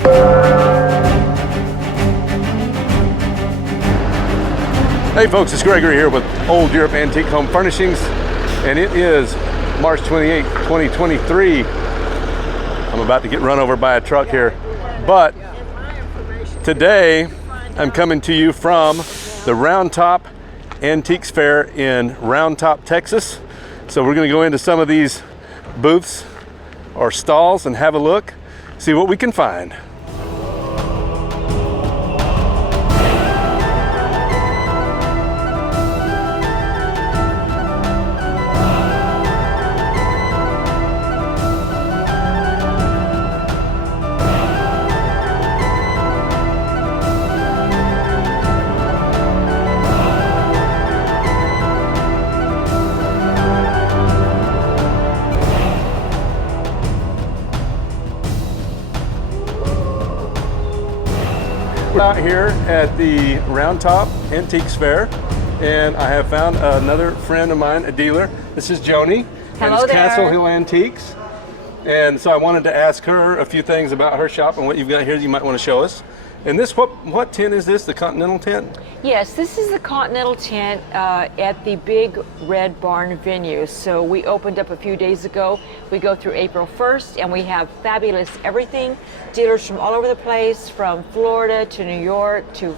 Hey folks, it's Gregory here with Old Europe Antique Home Furnishings, and it is March 28, 2023. I'm about to get run over by a truck here, but today I'm coming to you from the Round Top Antiques Fair in Round Top, Texas. So we're going to go into some of these booths or stalls and have a look, see what we can find. We're out here at the Round Top Antiques Fair, and I have found another friend of mine, a dealer. This is Joni. Hello and it's there. Castle Hill Antiques. And so I wanted to ask her a few things about her shop and what you've got here that you might want to show us. And this, what tent is this? The Continental tent? Yes, this is the Continental tent at the Big Red Barn venue. So we opened up a few days ago. We go through April 1st, and we have fabulous everything. Dealers from all over the place, from Florida to New York to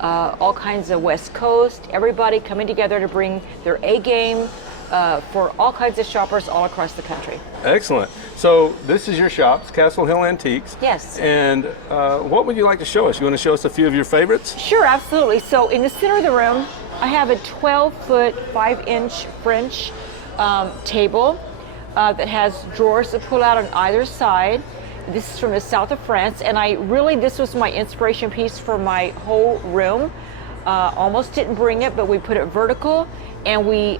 all kinds of West Coast. Everybody coming together to bring their A game for all kinds of shoppers all across the country. Excellent. So this is your shop, it's Castle Hill Antiques. Yes. And what would you like to show us? You want to show us a few of your favorites? Sure, absolutely. So in the center of the room, I have a 12-foot, 5-inch French table that has drawers that pull out on either side. This is from the south of France, and this was my inspiration piece for my whole room. Almost didn't bring it, but we put it vertical, and we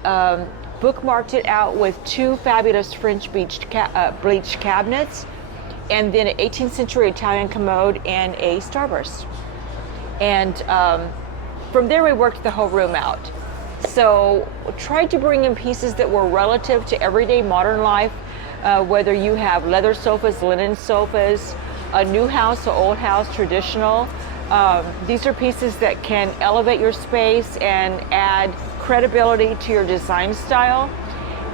bookmarked it out with two fabulous French bleached cabinets, and then an 18th century Italian commode and a starburst. And from there we worked the whole room out. So tried to bring in pieces that were relative to everyday modern life, whether you have leather sofas, linen sofas, a new house, an old house, traditional. These are pieces that can elevate your space and add credibility to your design style.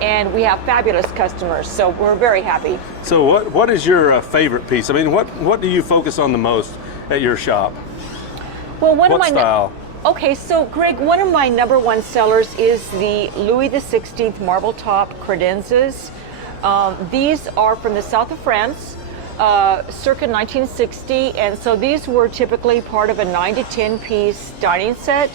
And we have fabulous customers, so we're very happy. So what is your favorite piece? I mean, what do you focus on the most at your shop? Well, What style? Okay, so Greg, one of my number one sellers is the Louis XVI marble top credenzas. These are from the south of France, circa 1960, and so these were typically part of a 9 to 10 piece dining set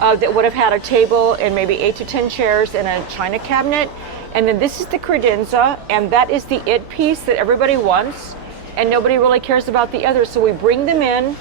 that would have had a table and maybe 8 to 10 chairs and a china cabinet. And then this is the credenza, and that is the it piece that everybody wants, and nobody really cares about the others. So we bring them in,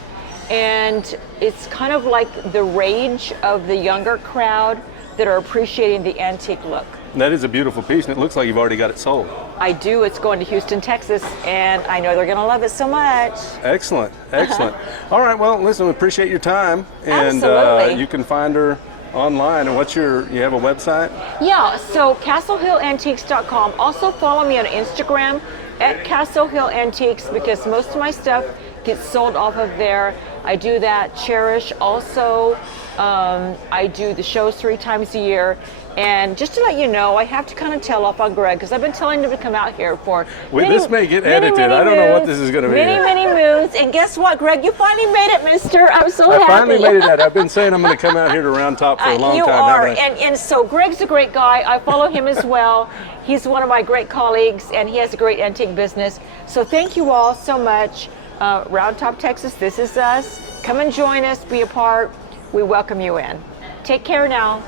and it's kind of like the rage of the younger crowd that are appreciating the antique look. That is a beautiful piece, and it looks like you've already got it sold. I do. It's going to Houston, Texas, and I know they're going to love it so much. Excellent, excellent. All right, well, listen, we appreciate your time, and Absolutely. you can find her online. And you have a website? Yeah, so CastleHillAntiques.com. Also follow me on Instagram at Castle Hill Antiques, because most of my stuff gets sold off of there. I do that. Cherish also. I do the shows 3 times a year. And just to let you know, I have to kind of tell off on Greg, because I've been telling him to come out here for This may get edited. I don't know what this is going to be. Many moons. And guess what, Greg? You finally made it, mister. I'm so happy. I finally made it. I've been saying I'm going to come out here to Round Top for a long you time. are, haven't I? and so Greg's a great guy. I follow him as well. He's one of my great colleagues, and he has a great antique business. So thank you all so much. Round Top, Texas, this is us. Come and join us, be a part. We welcome you in. Take care now.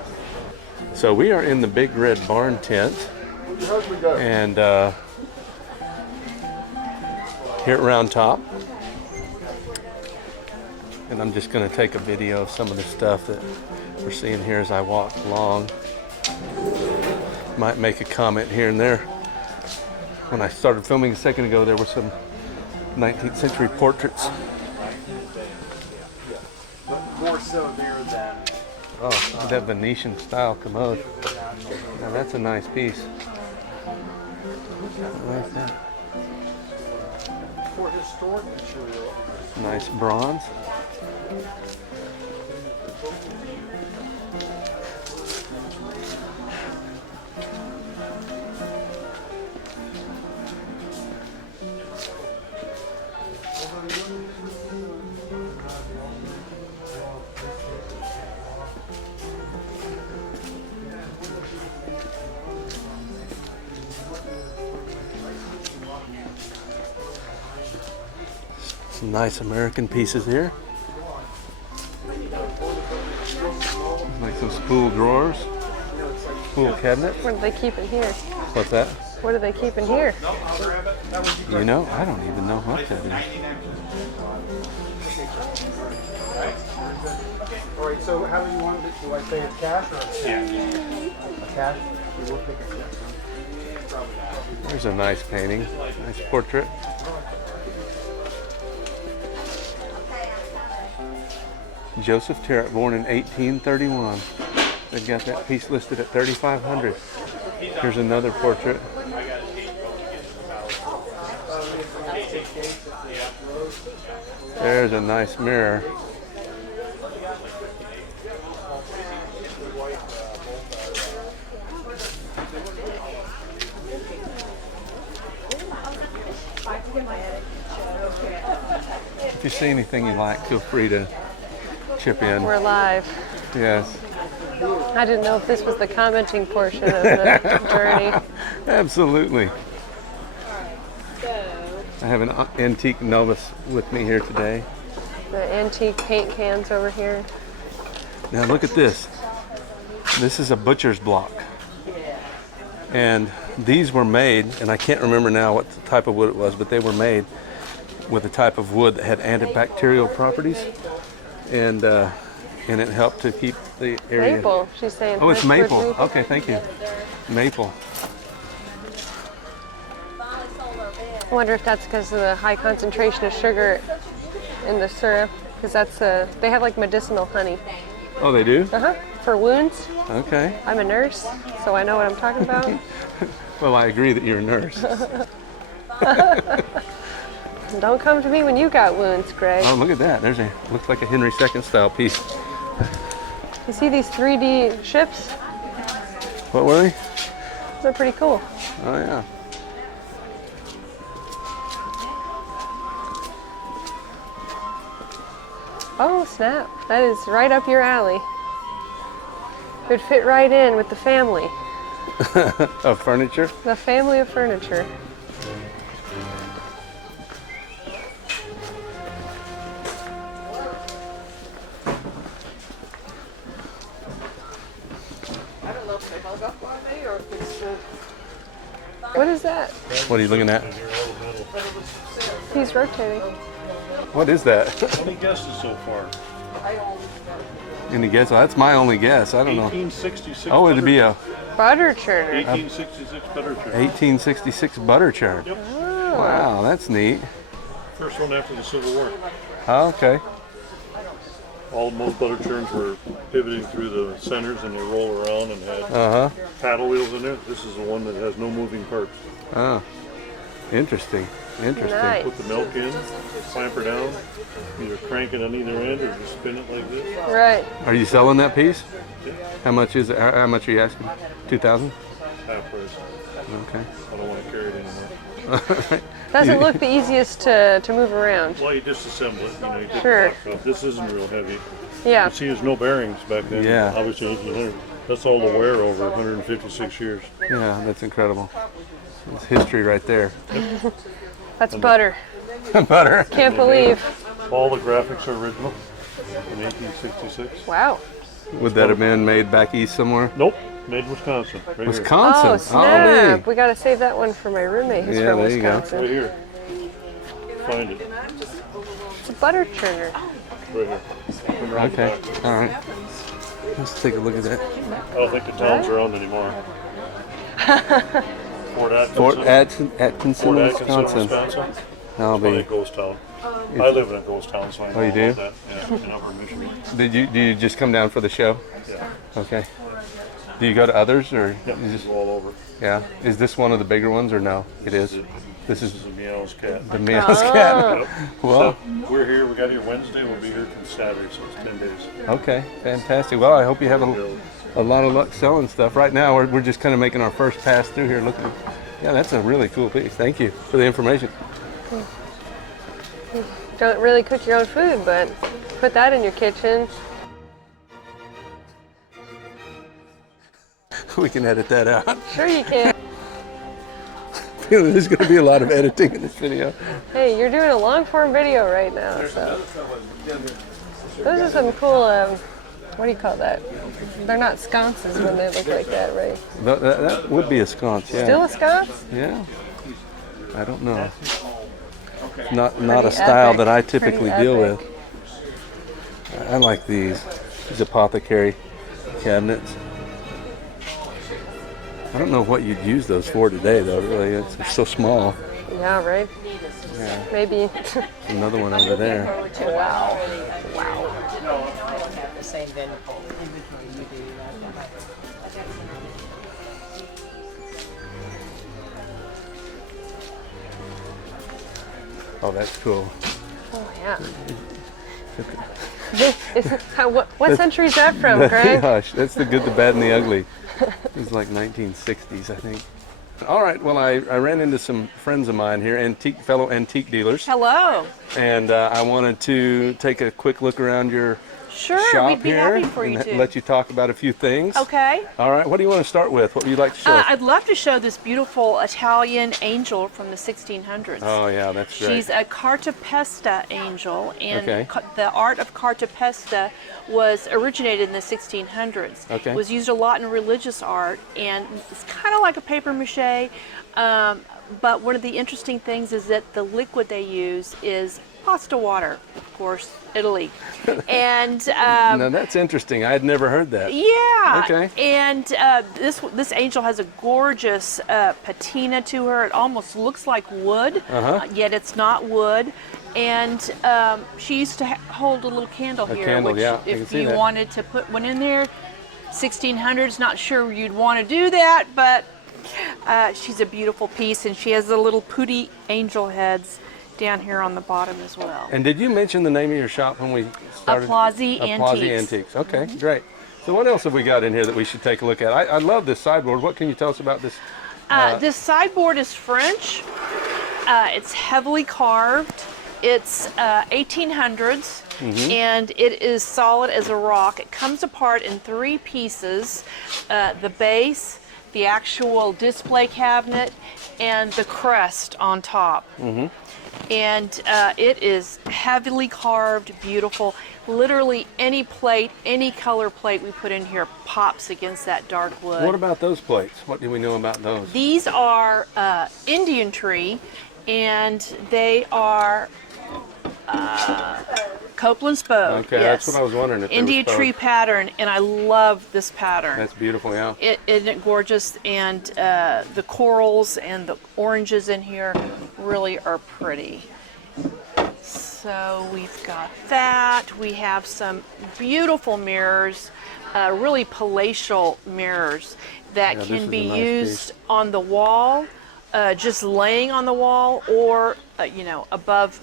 So we are in the Big Red Barn tent, and here at Round Top. And I'm just going to take a video of some of the stuff that we're seeing here as I walk along. Might make a comment here and there. When I started filming a second ago, there were some 19th century portraits. But more so there than. Oh, look at that Venetian style commode. Now that's a nice piece. I like that. for historic material. Nice bronze. Some nice American pieces here. Like some spool drawers, spool cabinets. What do they keep in here? What's that? What do they keep in here? You know, I don't even know what that is. All right, so how do you want it? Do I pay it cash or a check? A cash? We will take a check. There's a nice painting, nice portrait. Joseph Terrett, born in 1831. They've got that piece listed at $3,500. Here's another portrait. There's a nice mirror. If you see anything you like, feel free to chip in. We're live. Yes. I didn't know if this was the commenting portion of the journey. Absolutely. I have an antique novice with me here today. The antique paint cans over here. Now look at this. This is a butcher's block. And these were made, and I can't remember now what type of wood it was, but they were made with a type of wood that had antibacterial properties. And it helped to keep the area. Maple, she's saying. Oh, it's Birchwood maple. maple. Okay, thank you. Maple. I wonder if that's because of the high concentration of sugar in the syrup. Because that's they have like medicinal honey. Oh, they do? For wounds. Okay. I'm a nurse, so I know what I'm talking about. Well, I agree that you're a nurse. Don't come to me when you got wounds, Greg. Oh, look at that. Looks like a Henry II style piece. You see these 3D ships? What were they? They're pretty cool. Oh, yeah. Oh, snap. That is right up your alley. Could fit right in with the family. Of furniture? The family of furniture. What is that? What are you looking at? He's rotating. What is that? Any guesses so far? Any guess? Well, that's my only guess. I don't know. 1866. Oh, it'd be a Butter churner. 1866 butter churn. 1866 butter churn. Yep. Wow, that's neat. First one after the Civil War. Oh, okay. Most butter churns were pivoting through the centers and they roll around and had Uh-huh. paddle wheels in it. This is the one that has no moving parts. Oh, interesting. Interesting. Nice. Put the milk in, clamp her down, either crank it on either end or just spin it like this. Right. Are you selling that piece? Yeah. How much is it? How much are you asking? 2,000? Half price. Okay. I don't want to carry it anymore. Doesn't look the easiest to move around. Well, you disassemble it. You know, you take Sure. the box off. This isn't real heavy. Yeah. You see, there's no bearings back then. Yeah. Obviously, 1800. That's all the wear over 156 years. Yeah, that's incredible. It's history right there. That's butter. Butter. Can't believe. All the graphics are original in 1866. Wow. Would that have been made back east somewhere? Nope, made in Wisconsin. Right Wisconsin. Oh, snap. Golly. We got to save that one for my roommate who's Yeah, from there you go. Wisconsin. Here. Right here. Find it. It's a butter churner. Right here. Come around the Okay. back. All right. Let's take a look at that. I don't think the town's around anymore. Fort Atkinson. Fort Atkinson, Fort Atkinson, Wisconsin. Wisconsin. I'll Probably be. a ghost town. I live in a ghost town, so I know Oh, you all do? about that. Yeah, in Upper Michigan. Did you just come down for the show? Yeah. Okay. Do you go to others or? Yep, you just, all over. yeah. Is this one of the bigger ones or no? It is. This is This is a Meow's cat. the Meow's cat. Yep. Well, So we're here. We got here Wednesday. We'll be here till Saturday, so it's 10 days. okay, fantastic. Well, I hope you have a lot of luck selling stuff. Right now, we're just kind of making our first pass through here. Looking, yeah, that's a really cool piece. Thank you for the information. Don't really cook your own food, but put that in your kitchen. We can edit that out. Sure you can. There's going to be a lot of editing in this video. Hey, you're doing a long form video right now, so. Those are some cool, what do you call that? They're not sconces when they look like that, right? That would be a sconce, yeah. Still a sconce? Yeah. I don't know. Not a Pretty style epic. that I Pretty typically deal epic. with. I like these apothecary cabinets. I don't know what you'd use those for today, though. Really, it's so small. Yeah, right? Yeah. Maybe. Another one over there. Wow. The same inventory you do. Oh, that's cool. Oh, yeah. What century is that from, Greg? Gosh, that's the good, the bad, and the ugly. It's like 1960s, I think. All right, well, I ran into some friends of mine here, fellow antique dealers, Hello. and I wanted to take a quick look around your Sure, shop we'd be here happy for you and to. let you talk about a few things. Okay. All right, what do you want to start with? What would you like to show us? I'd love to show this beautiful Italian angel from the 1600s. Oh, yeah, that's great. She's a cartapesta angel, and Okay. The art of cartapesta was originated in the 1600s. Okay. It was used a lot in religious art, and it's kind of like a paper mache. But one of the interesting things is that the liquid they use is pasta water, of course, Italy. And Now, that's interesting. I had never heard that. yeah. Okay. And this angel has a gorgeous patina to her. It almost looks like wood, yet it's not wood. And she used to hold a little candle here, candle, which yeah, I can if see you that. wanted to put one in there, 1600s, not sure you'd want to do that, but she's a beautiful piece, and she has the little pooty angel heads down here on the bottom as well. And did you mention the name of your shop when we started? Applausi Applausi Antiques. Antiques. Okay, great. So what else have we got in here that we should take a look at? I love this sideboard. What can you tell us about this? This sideboard is French. It's heavily carved. It's 1800s, and it is solid as a rock. It comes apart in 3 pieces: the base, the actual display cabinet, and the crest on top. And it is heavily carved, beautiful. Literally any plate, any color plate we put in here pops against that dark wood. What about those plates? What do we know about those? These are Indian tree, and they are Copeland Spode. Okay, yes. that's what I was wondering. If they India were tree spode. pattern, and I love this pattern. That's beautiful, yeah. Isn't it gorgeous? And the corals and the oranges in here really are pretty. So we've got that. We have some beautiful mirrors, really palatial mirrors that Yeah, this can is be a nice used piece. on the wall, just laying on the wall, or above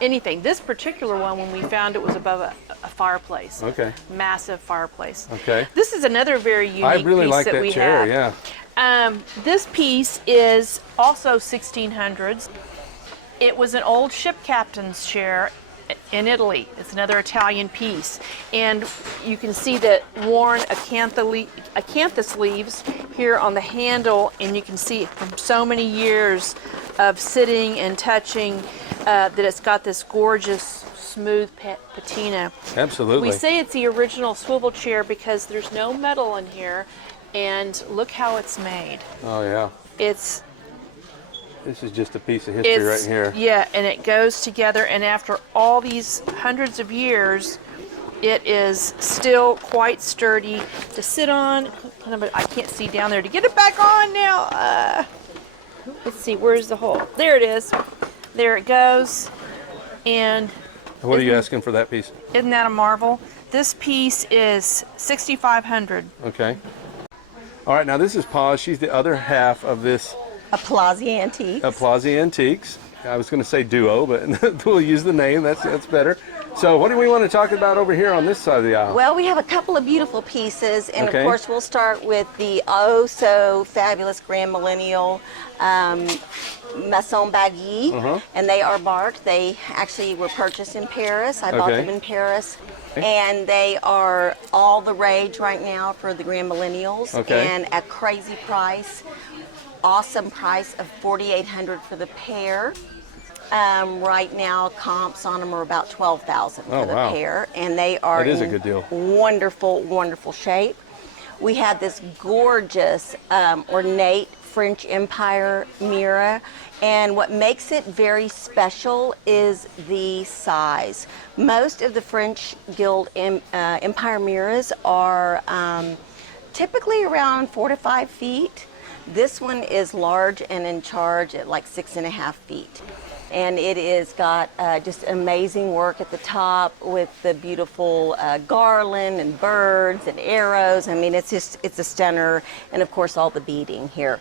anything. This particular one, when we found it, was above a fireplace. Okay. Massive fireplace. Okay. This is another very unique I really piece like that that we chair, have. yeah. This piece is also 1600s. It was an old ship captain's chair in Italy. It's another Italian piece. And you can see that worn acanthus leaves here on the handle, and you can see from so many years of sitting and touching that it's got this gorgeous smooth patina. Absolutely. We say it's the original swivel chair because there's no metal in here, and look how it's made. Oh, yeah. This is just a piece of history right here. Yeah, and it goes together, and after all these hundreds of years, it is still quite sturdy to sit on. I can't see down there to get it back on now. Let's see, where's the hole? There it is. There it goes. And What are you asking for that piece? isn't that a marvel? This piece is $6,500. Okay. All right, now this is Paz. She's the other half of this A Plaza Antique. Plaza Antiques. I was going to say duo, but we'll use the name. That's better. So what do we want to talk about over here on this side of the aisle? Well, we have a couple of beautiful pieces, and Okay. of course we'll start with the oh so fabulous Grand Millennial Maison Baggy, and they are barked. They actually were purchased in Paris. I bought Okay. them in Paris, and they are all the rage right now for the Grand Millennials, Okay. and at crazy price, awesome price of $4,800 for the pair. Right now, comps on them are about $12,000 for Oh, the wow. pair, and they are That is a in good deal. wonderful, wonderful shape. We have this gorgeous ornate French Empire mirror, and what makes it very special is the size. Most of the French Guild Empire mirrors are typically around 4 to 5 feet. This one is large and in charge at like 6.5 feet. And it is got just amazing work at the top with the beautiful garland and birds and arrows. I mean, it's a stunner, and of course all the beading here.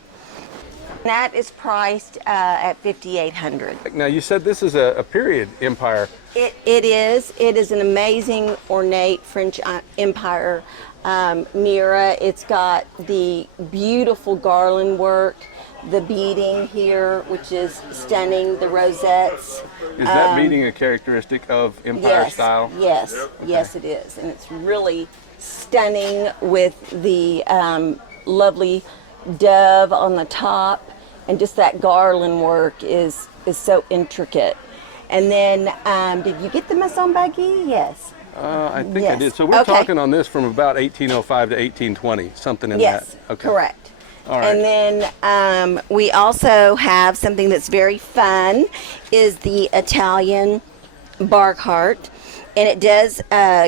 That is priced at $5,800. Now you said this is a period empire. It is. It is an amazing ornate French Empire mirror. It's got the beautiful garland work, the beading here, which is stunning, the rosettes. Is that beading a characteristic of empire style? Yes, yes it is. And it's really stunning with the lovely dove on the top, and just that garland work is so intricate. And then, did you get the Maison Baggy? Yes. I think I Yes. did. So we're Okay. talking on this from about 1805 to 1820, something in Yes, that. Okay. correct. All right. And then we also have something that's very fun, is the Italian bark heart. And it does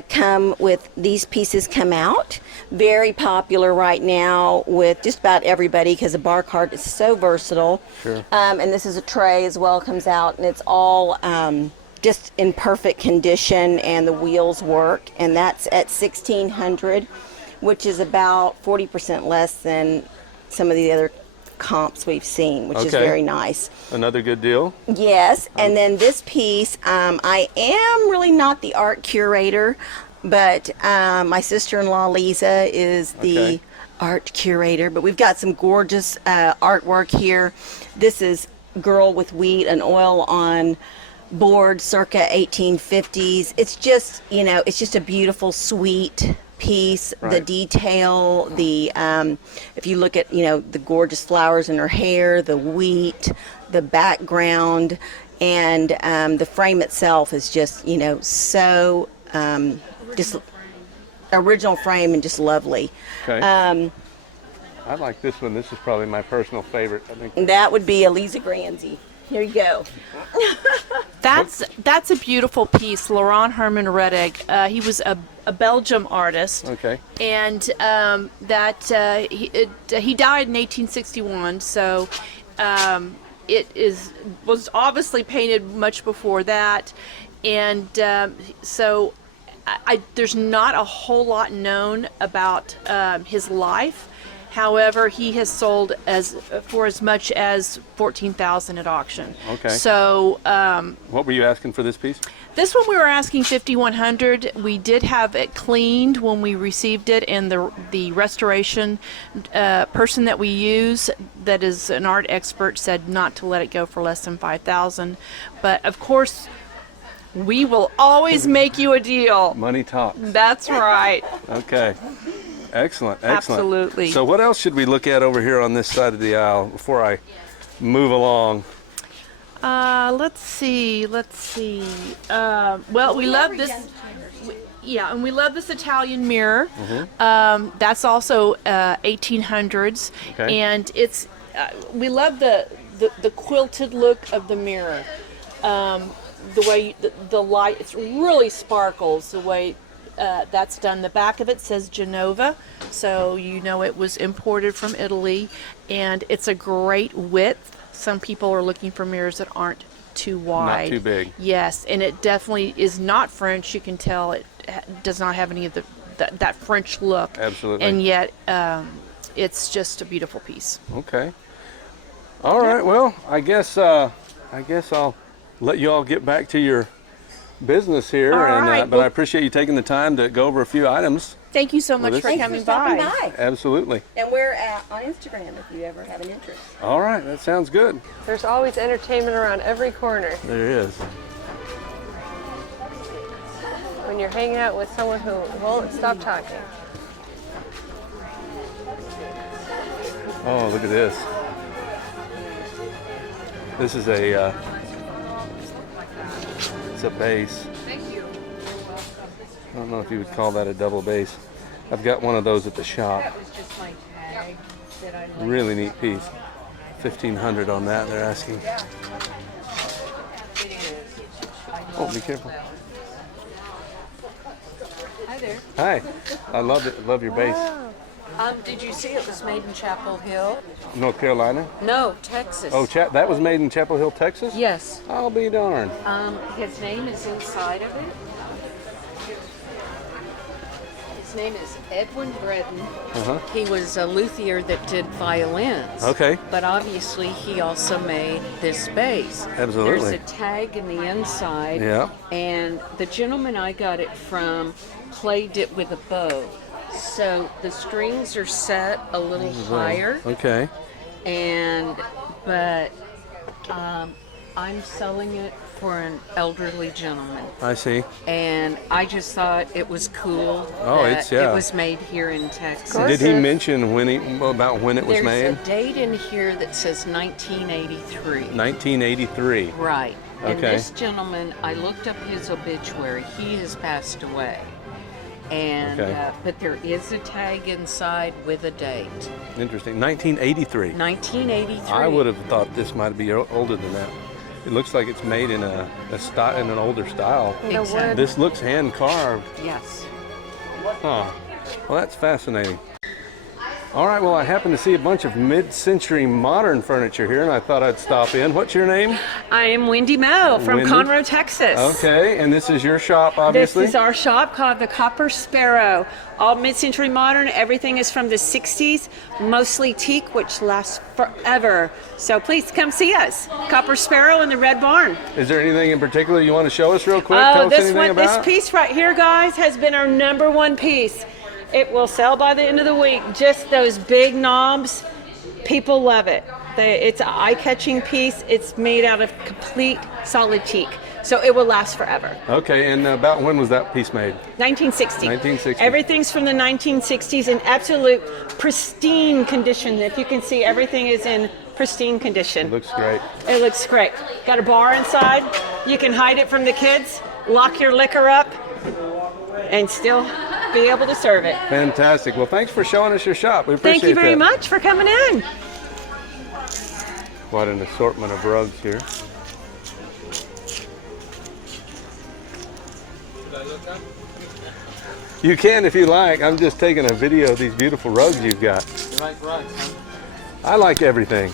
come with, these pieces come out. Very popular right now with just about everybody, because the bark heart is so versatile. Sure. And this is a tray as well, comes out, and it's all just in perfect condition, and the wheels work. And that's at $1,600, which is about 40% less than some of the other comps we've seen, which is Okay. very nice. Another good deal. Yes, and then this piece, I am really not the art curator, but my sister-in-law Lisa is the Okay. art curator. But we've got some gorgeous artwork here. This is Girl with Wheat and Oil on Board, circa 1850s. It's just, it's just a beautiful, sweet piece. The Right. detail, the if you look at the gorgeous flowers in her hair, the wheat, the background, and the frame itself is just so just original frame and just lovely. Okay. I like this one. This is probably my personal favorite. I think. That would be Elisa Granzi. Here you go. That's a beautiful piece. Laurent Herman Redig. He was a Belgium artist. Okay. And he died in 1861. So it was obviously painted much before that, and so there's not a whole lot known about his life. However, he has sold for as much as $14,000 at auction. Okay. So What were you asking for this piece? this one we were asking $5,100. We did have it cleaned when we received it, and the restoration person that we use, that is an art expert, said not to let it go for less than $5,000. But of course, we will always make you a deal. Money talks. That's right. Okay. Excellent. Excellent. Absolutely. So what else should we look at over here on this side of the aisle before I move along? Let's see. Well, we love this. Yeah, and we love this Italian mirror. That's also 1800s, Okay. and it's we love the quilted look of the mirror. The way the light, it really sparkles. The way that's done. The back of it says Genova, so it was imported from Italy, and it's a great width. Some people are looking for mirrors that aren't too wide. Not too big. Yes, and it definitely is not French. You can tell it does not have any of that French look. Absolutely. And yet, it's just a beautiful piece. Okay. All right. Well, I guess I'll let you all get back to your business here. All right, But well- I appreciate you taking the time to go over a few items. Thank you so much this- for Thanks coming Stopping by. by. Absolutely. And we're on Instagram if you ever have an interest. All right. That sounds good. There's always entertainment around every corner. There is. When you're hanging out with someone who won't stop talking. Oh, look at this. This is a it's a base. I don't know if you would call that a double base. I've got one of those at the shop. Really neat piece. 1,500 on that, they're asking. Oh, be careful. Hi there. Hi. I love it. Love your base. Did you see it was made in Chapel Hill? North Carolina? No, Texas. Oh, that was made in Chapel Hill, Texas? Yes. I'll be darned. His name is inside of it. His name is Edwin Bredin. Uh-huh. He was a luthier that did violins. Okay. But obviously he also made this bass. Absolutely. There's a tag in the inside. Yeah. And the gentleman I got it from played it with a bow. So the strings are set a little higher. Okay. But I'm selling it for an elderly gentleman, I see. and I just thought it was cool Oh, that it's- yeah. it was made here in Texas. Did he mention about when it was There's made? a date in here that says 1983. 1983. Right. And Okay. this gentleman, I looked up his obituary. He has passed away. And Okay. but there is a tag inside with a date. Interesting. 1983. 1983. I would have thought this might be older than that. It looks like it's made in an older style. Exactly. This looks hand carved. Yes. Huh. Well, that's fascinating. All right, well, I happen to see a bunch of mid-century modern furniture here, and I thought I'd stop in. What's your name? I am Wendy Moe from Wendy? Conroe, Texas. Okay, and this is your shop, obviously? This is our shop called the Copper Sparrow. All mid-century modern. Everything is from the 60s, mostly teak, which lasts forever. So please come see us. Copper Sparrow in the Red Barn. Is there anything in particular you want to show us real quick? Tell us this anything about? this piece right here, guys, has been our #1 piece. It will sell by the end of the week. Just those big knobs, people love it. It's an eye-catching piece. It's made out of complete solid teak, so it will last forever. Okay, and about when was that piece made? 1960. 1960. Everything's from the 1960s in absolute pristine condition. If you can see, everything is in pristine condition. It looks great. It looks great. Got a bar inside. You can hide it from the kids, lock your liquor up, and still be able to serve it. Fantastic. Well, thanks for showing us your shop. We appreciate Thank you very that. much for coming in. Quite an assortment of rugs here. You can if you like. I'm just taking a video of these beautiful rugs you've got. You like rugs, huh? I like everything.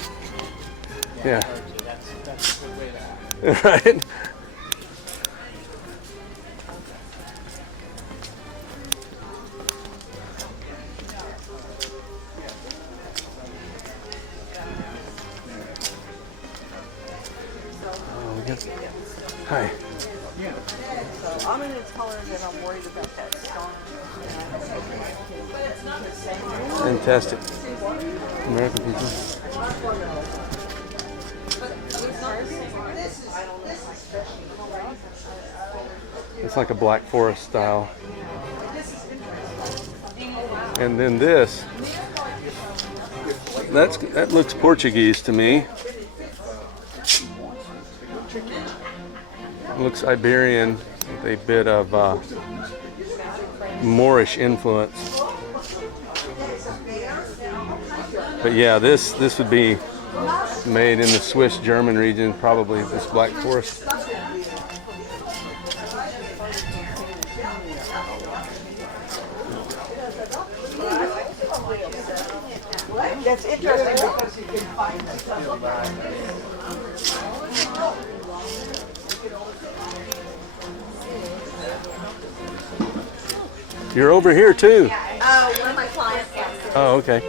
Yeah. That's a good way to act. Right? Hi. So I'm going to tell her that I'm worried about that stone. Fantastic. American people. It's like a Black Forest style. And then this, that looks Portuguese to me. It looks Iberian with a bit of Moorish influence. But yeah, this would be made in the Swiss German region, probably this Black Forest. That's interesting because you can find that. You're over here too. One of my clients. Oh, okay.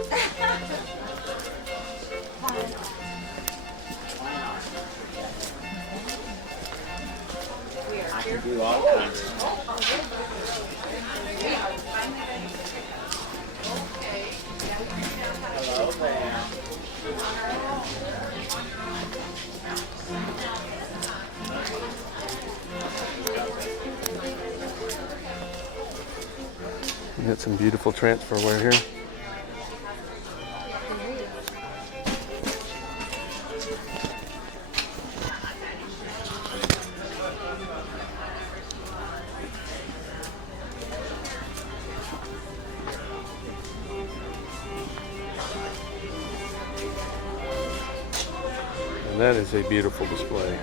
We got some beautiful transfer wear here. And that is a beautiful display.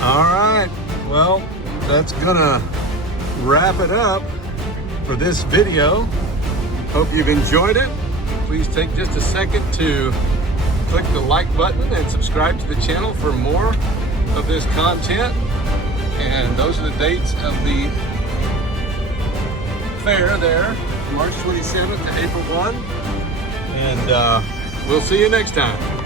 All right, well, that's gonna wrap it up for this video. Hope you've enjoyed it. Please take just a second to click the like button and subscribe to the channel for more of this content. And those are the dates of the fair there, March 27th to April 1. And we'll see you next time.